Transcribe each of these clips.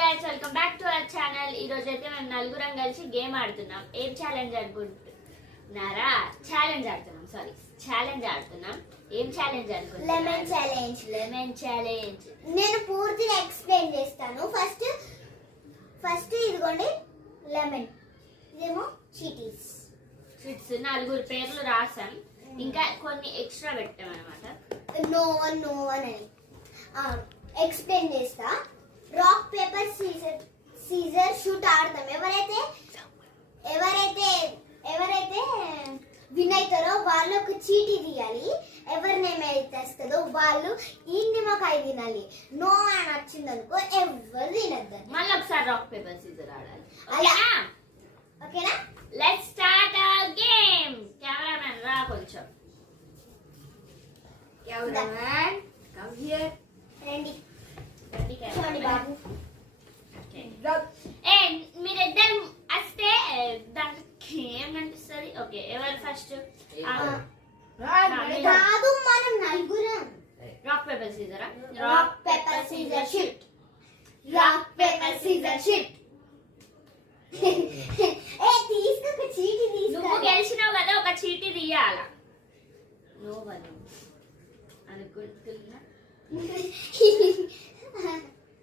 Guys welcome back to our channel. ఈ రోజు అయితే మేము నలుగురం కలిసి గేమ్ ఆడుతున్నాం. ఏం ఛాలెంజ్ అనుకుంటున్నారా? ఛాలెంజ్ ఆడుతున్నాం. ఏం ఛాలెంజ్ అనుకుంటున్నారు? Lemon challenge. నేను పూర్తిగా ఎక్స్ప్లెయిన్ చేస్తాను. ఫస్ట్ ఇదిగోండి లెమన్, ఇదేమో చీటీస్. నలుగురు పేర్లు రాసాం, ఇంకా కొన్ని ఎక్స్ట్రా పెట్టాం అనమాట. నో వన్ అని ఎక్స్ప్లెయిన్ చేస్తా. రాక్ పేపర్ సీజర్ షూట్ ఆడతాం. ఎవరైతే విన్ అవుతారో వాళ్ళు ఒక చీటీ తీయాలి. ఎవరి నేమ్ అయితే వస్తుందో వాళ్ళు ఈ నిమ్మకాయ తినాలి. నో అని వచ్చింది అనుకో ఎవరు తినద్దు. మళ్ళీ ఒకసారి రాక్ పేపర్ సీజర్ ఆడాలి. ఓకేనా? Let's start our game. Cameraman రా కొంచెం. Cameraman come here. రండి కెమెరామెన్ బాబు. మీరిద్దరు వస్తే దానికి ఏం కనిపిస్తుంది? ఓకే, ఎవరు ఫస్ట్? కాదు, మనం నలుగురం. రాక్ పేపర్ సీజరా? Rock paper scissor shoot. Rock paper scissor shoot. తీసుకో, ఒక చీటీ తీసుకో. నువ్వు గెలిచినావు కదా, ఒక చీటీ తీయాల. నువ్వు అనుకుంటున్నా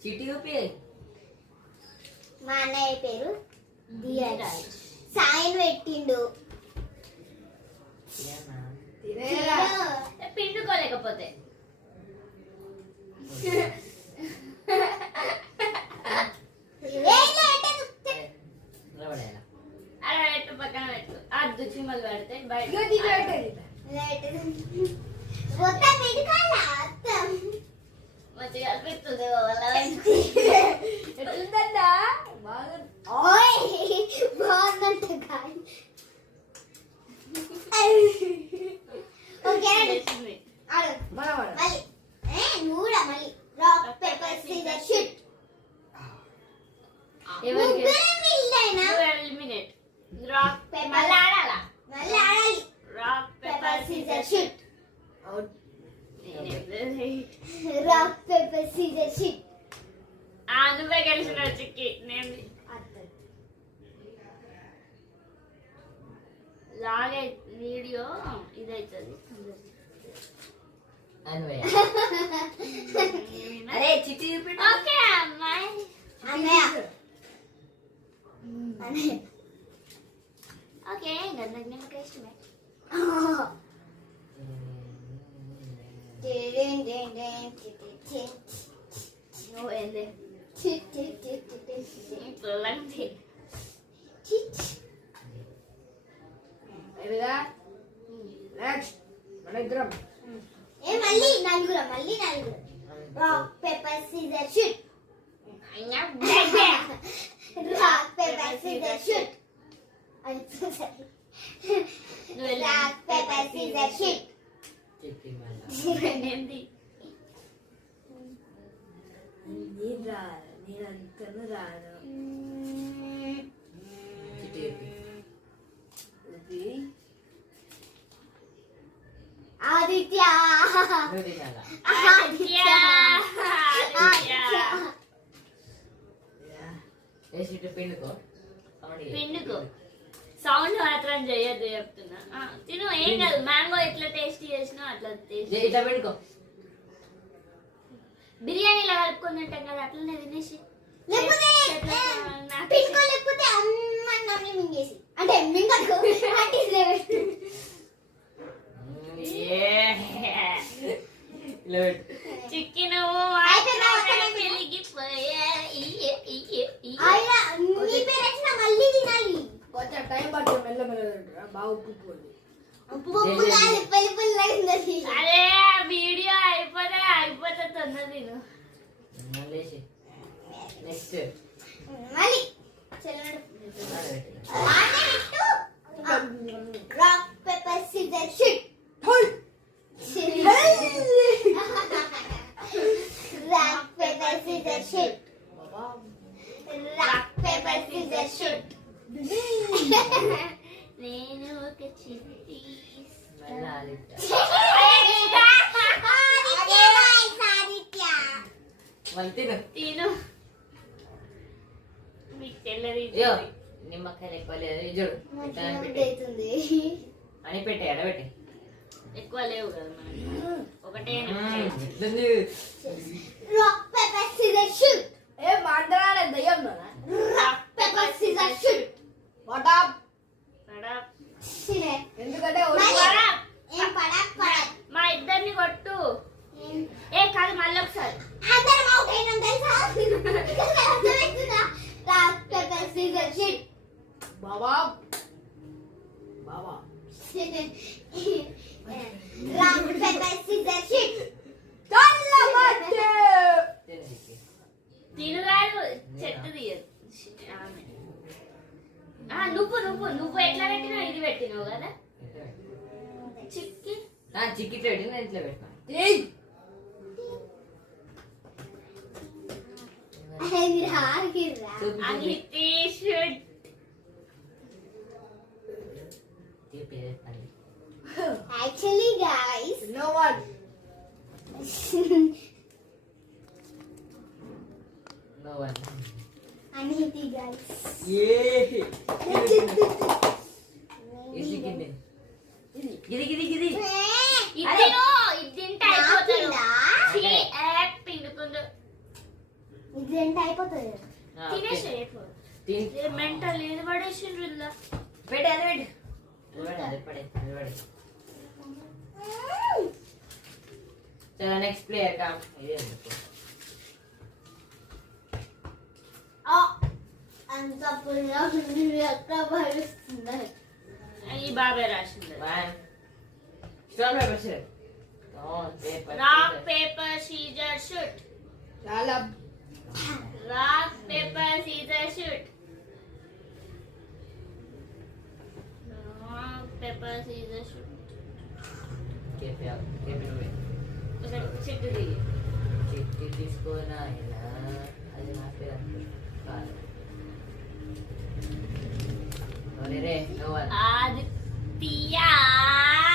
చీటీ చూపి. మా అన్నయ్య పేరు ధీరజ్. సాయిన్ పెట్టిండు. పిండుకోలేకపోతే అలా పెట్టు, పక్కన పెట్టు. అద్దు చిమ్మలు పెడితే బయట మంచిగా అనిపిస్తుంది. ఎట్లుందన్నా? బాగుందంట. మళ్ళీ rock paper scissor shoot. Eliminate. Rock paper మళ్ళీ ఆడాలా? మళ్ళీ ఆడాలి. Rock paper scissor shoot. Rock paper scissor shoot. నువ్వే గెలిచినావు చిక్కి. నేను లాగే వీడియో ఇదైతుంది. అరే చిట్టి చూపి. ఓకే అమ్మాయి. ఓకే, నిమ్మకాయ ఇష్టమే. నువ్వేంది పిల్లండి? మళ్ళీ నలుగురం. Rock paper scissor shoot. Rock paper scissor shoot. Rock paper scissor shoot. ఏంది? నేనంతను రాను. ఆదిత్య. పిండుకో. సౌండ్ మాత్రం చేయొద్దు చెప్తున్నా. తిను, ఏం కాదు. మ్యాంగో ఎట్లా టేస్ట్ చేసినా అట్లా టేస్ట్. బిర్యానీలో కలుపుకొని తింటాం కదా, అట్లనే తినేసి. లేకపోతే అన్నీ మింగేసి, అంటే మింగకు చిక్కి నువ్వు మళ్ళీ తినాలి. కొంచెం టైం పడుతుంది. మెల్లమెల్ల బాగా ఉప్పిపోయింది. అరే వీడియో అయిపోతే తొందర తిను. నెక్స్ట్ మళ్ళీ rock paper scissor shoot. Rock paper scissor shoot. Rock paper scissor shoot. నేను ఒక చిట్టి తిను. ఎల్లది అయ్యో నిమ్మకాయలు ఎక్కువ లేదు ఇది చూడు ఇట్లా అని పెట్టే. అవుతుంది అని పెట్టే ఎడబెట్టి ఎక్కువ లేవు కదా మనకి. ఒకటే రాక్ పేపర్ సీజర్ షూట్ ఏ మాట్లాడే దయ్యం నానా రాక్ పేపర్ సీజర్ షూట్ వాటాప్ పడప్. ఎందుకంటే పడప్. ఏం పడక్ పడక్ మా ఇద్దరిని కొట్టు. ఏ కాదు మళ్ళీ ఒకసారి. అందరం అవుట్ అయినాం తెలుసా అర్థమవుతుందా రాక్ పేపర్ సీజర్ షూట్ బాబా బాబా రాక్ పేపర్ సీజర్ షూట్ చల్లబట్టే తినుగాడు చెట్టు తీయదు ఆమె. నువ్వు నువ్వు నువ్వు ఎట్లా పెట్టినావు ఇది పెట్టినావు కదా చిక్కి. చిక్కి పెట్టి నేను ఇట్లా పెట్టినా ఏయ్ గిరా గిరా అని షుడ్. Actually guys no one No one. అనితి గైస్ ఇది గిది ఇది తిను, ఇది తింటే అయిపోతాడు. ఛీ, పిండుకుందు ఇదేంటి అయిపోతుంది తినేసి మెంటల్ ఏది పడేసిండ్రు ఇలా. పెట్టే అది పెట్టు పడే చలో నెక్స్ట్ ప్లేయర్ కామ్ ఇదే అంత పుల్ల ఎక్కడ పడుతుంది ఈ బాబాయ్ రాసింది. One start paper shoot rock paper scissor shoot. చాలా rock paper scissor shoot. Rock paper scissor shoot. ఒకటి చెట్టు దిగి. చిట్టి తీసుకోనా ఇలా అది నా పేరు కాదు రే నో వన్ ఆదిత్య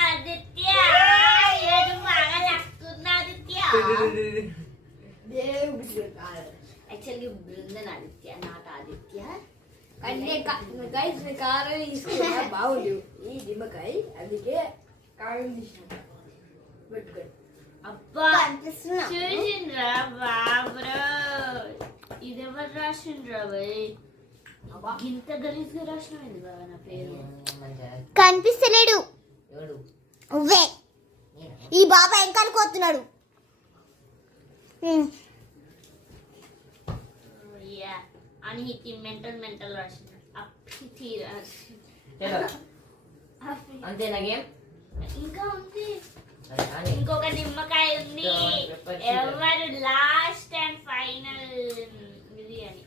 ఆదిత్య ఏడు బాగా లాక్కున్నా ఆదిత్య. దేవుడు కాదు యాక్చువల్లీ బృందన్ ఆదిత్య నాట్ ఆదిత్య. అంటే గైస్ నేను కారం తీసుకున్నా బాగుండు ఈ నిమ్మకాయ అందుకే కారం తీసుకున్నా పెట్టుకోండి అబ్బా కనిపిస్తున్నా చూసిండ్రా బాబ్రో ఇది ఎవరు రాసిండ్రా భయ్ ఇంత గలీజ్గా రాసినది బాబా నా పేరు. కనిపిస్తలేడు ఎవడు ఉవ్వే ఈ బాబా వెనకాల కోతున్నాడు యా అనిహితి మెంటల్ రాసిండ్రు. అప్పితి చలో అంతే నా గేమ్ ఇంకా ఉంది. ఇంకొక నిమ్మకాయ ఉంది. ఎవరు లాస్ట్ అండ్ ఫైనల్ ఇది అని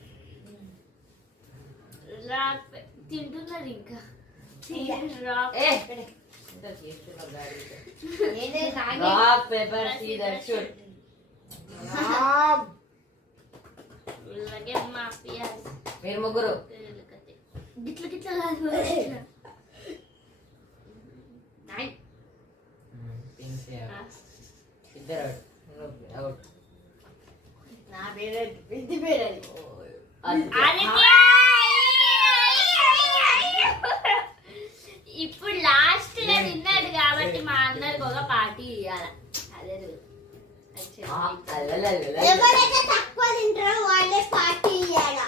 రాక్ తింటున్నది ఇంకా rock. Rock paper scissor shoot వీళ్ళకే మాఫియా మీరు ముగ్గురు గిట్ల గిట్ల కాదు. ఇద్దరు అవుట్ నా పేరు ఇంటి పేరు ఆదిత్య ఇప్పుడు లాస్ట్ గా తిన్నాడు కాబట్టి మా అందరికి ఒక పార్టీ ఇవ్వాలి. అదే ఎవరైతే తక్కువ తింటారో వాళ్ళే పార్టీ ఇయ్యాల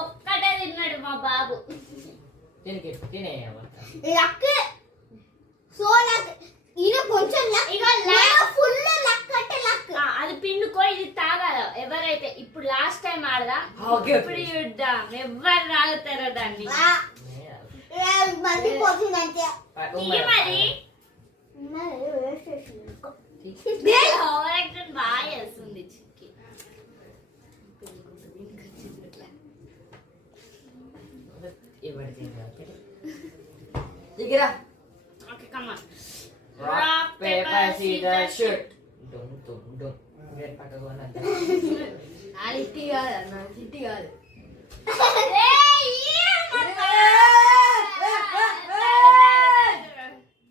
ఒక్కటే తిన్నాడు మా బాబు. తినే లక్ సో లక్ ఈయన కొంచెం లక్ ఇగో లక్ ఫుల్ లక్ అంటే లక్ అది పిండుకో ఇది తాగాల. ఎవరైతే ఇప్పుడు లాస్ట్ టైం ఆడదా ఇప్పుడు చూద్దాం ఎవరు తాగుతారో దాన్ని. మంది పోతుందంటే ఇయ్యి మరి ఓవర్ యాక్షన్ బాగా చేస్తుంది చిక్కి. దిగిరా okay come on. Rock paper scissor shoot డుమ్ డుమ్ డుమ్ వేర్ పట్టుకోనా నా లిట్టి కాదు నా లిట్టి కాదు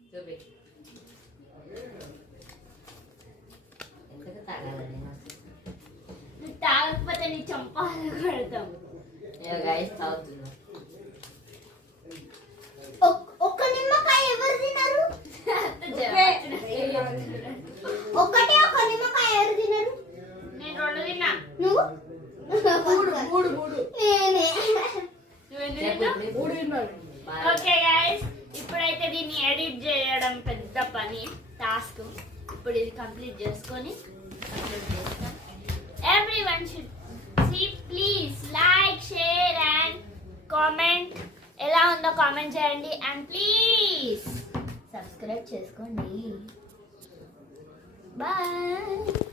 చూపి ఎంతకు తాగాలని తా నీ చంపాలు కొడతాం. గైస్ తాగుతున్నా. ఒక్క నిమ్మకాయ ఎవరు తినరు? ఒక్కటే ఒక నిమ్మకాయ ఎవరు తినరు? నేను 2 తిన్నా. నువ్వు? మూడు నేనే. నువ్వెన్ని చెప్పు తిన్నావు? ఇప్పుడు. 3 తిన్నాను. ఓకే గైస్, ఇప్పుడైతే దీన్ని ఎడిట్ చేయడం పెద్ద పని టాస్క్. ఇప్పుడు ఇది కంప్లీట్ చేసుకొని అప్లోడ్ చేస్తాం. Everyone should see, please like, share and comment. ఎలా ఉందో కామెంట్ చేయండి అండ్ ప్లీజ్ సబ్స్క్రైబ్ చేసుకోండి. బాయ్.